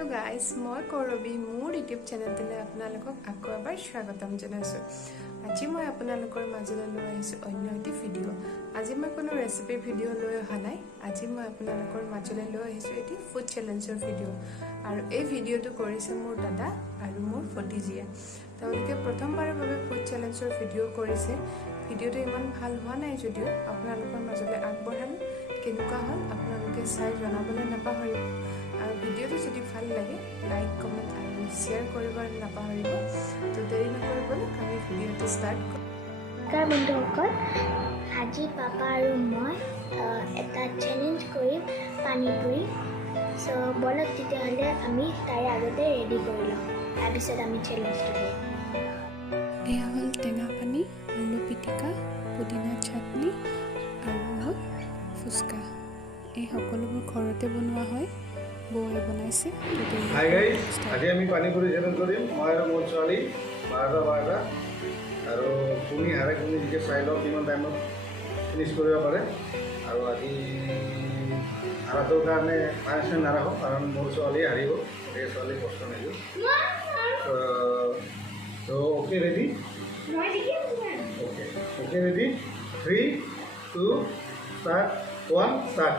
Hello guys मैं करबी मोर YouTube channel आपनालोকক আকৌ এবাৰ স্বাগতম জনাইছো। আজি মই আপোনালোকৰ মাজলৈ লৈ আহিছো অন্য এটি ভিডিও। আজি মই কোনো ৰেচিপি ভিডিও লৈ অহা নাই। আজি মই আপোনালোকৰ মাজলৈ লৈ আহিছো এটি ফুড চ্যালেঞ্জৰ ভিডিও। আৰু এই ভিডিওটো কৰিছে মোৰ দাদা আৰু মোৰ ভতিজিয়ে। তেওঁলোকে প্ৰথমবাৰৰ বাবে ফুড চ্যালেঞ্জৰ ভিডিও কৰিছে। ভিডিওটো ইমান ভাল হোৱা নাই যদিও আপোনালোকৰ মাজলৈ আগবঢ়ালো। কেনেকুৱা হ'ল আপোনালোকে চাই জনাবলৈ নাপাহৰিব। আৰু ভিডিওটো যদি ভাল লাগে লাইক কমেন্ট আৰু শেয়াৰ কৰিব নাপাহৰিব। তো দেৰি নকৰিবলৈ আমি ভিডিওটো ষ্টাৰ্ট কৰিম। নমস্কাৰ বন্ধুসকল, আজি পাপা আৰু মই এটা চেলেঞ্জ কৰিম পানীপুৰি। সো বলক তেতিয়াহ'লে আমি তাৰে আগতে ৰেডি কৰি লওঁ, তাৰপিছত আমি চেলেঞ্জটো কৰিম। এয়া হ'ল টেঙা পানী, আলু পিটিকা, পুদিনা চাটনি আৰু হ'ল ফুচকা। এই সকলোবোৰ ঘৰতে বনোৱা হয়, বৌয়ে বনাইছে। হাই গাইজ, আজি আমি পানীপুৰি চেলেঞ্জ কৰিম। মই আৰু মোৰ ছোৱালী 12টা আৰু তুমি নিজে চাই লওক কিমান টাইমত ফিনিছ কৰিব পাৰে। আৰু আজি হাৰাটোৰ কাৰণে পানিচমেণ্ট নাৰাখোঁ, কাৰণ মোৰ ছোৱালী হাৰিব, গতিকে ছোৱালী কষ্ট নিদিওঁ। তো okay ready? Okay ready? 3, 2, start, 1, start.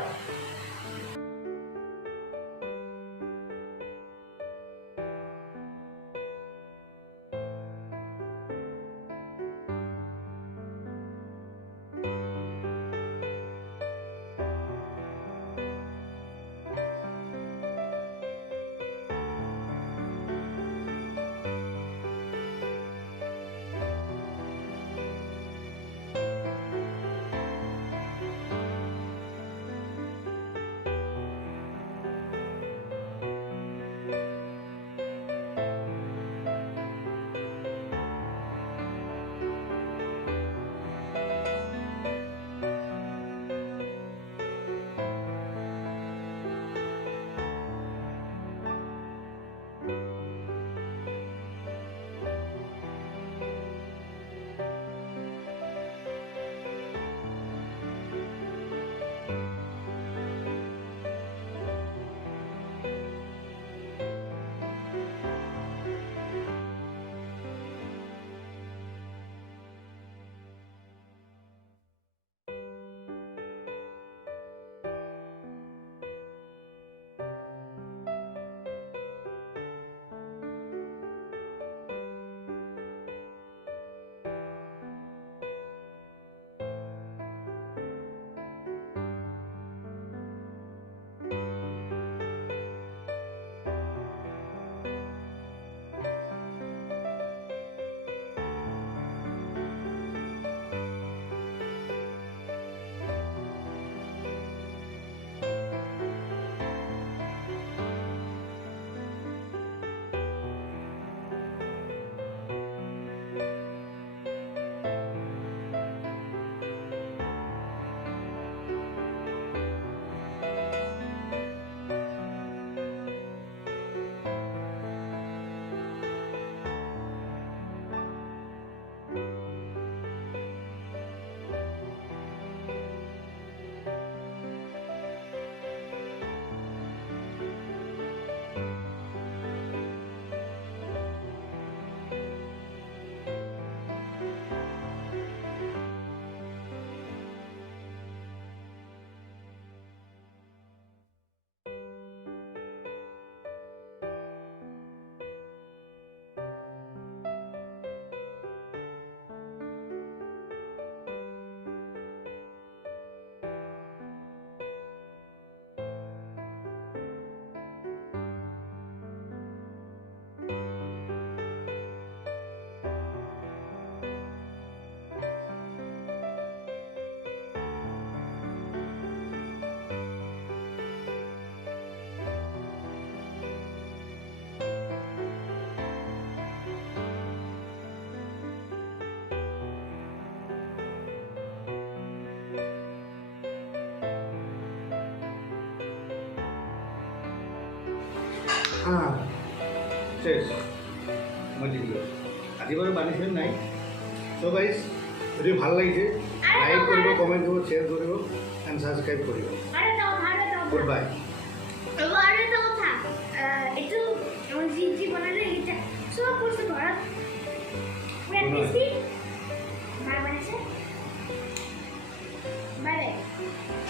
শেষ মই দিলোঁ। আজি বাৰু পানিচমেণ্ট নাই। চ' গাইজ, যদি ভাল লাগিছে লাইক কৰিব, কমেণ্ট কৰিব, শ্বেয়াৰ কৰিব এণ্ড ছাবস্ক্ৰাইব কৰিব। Good bye. আৰু এটা কথা, এইটো নহয়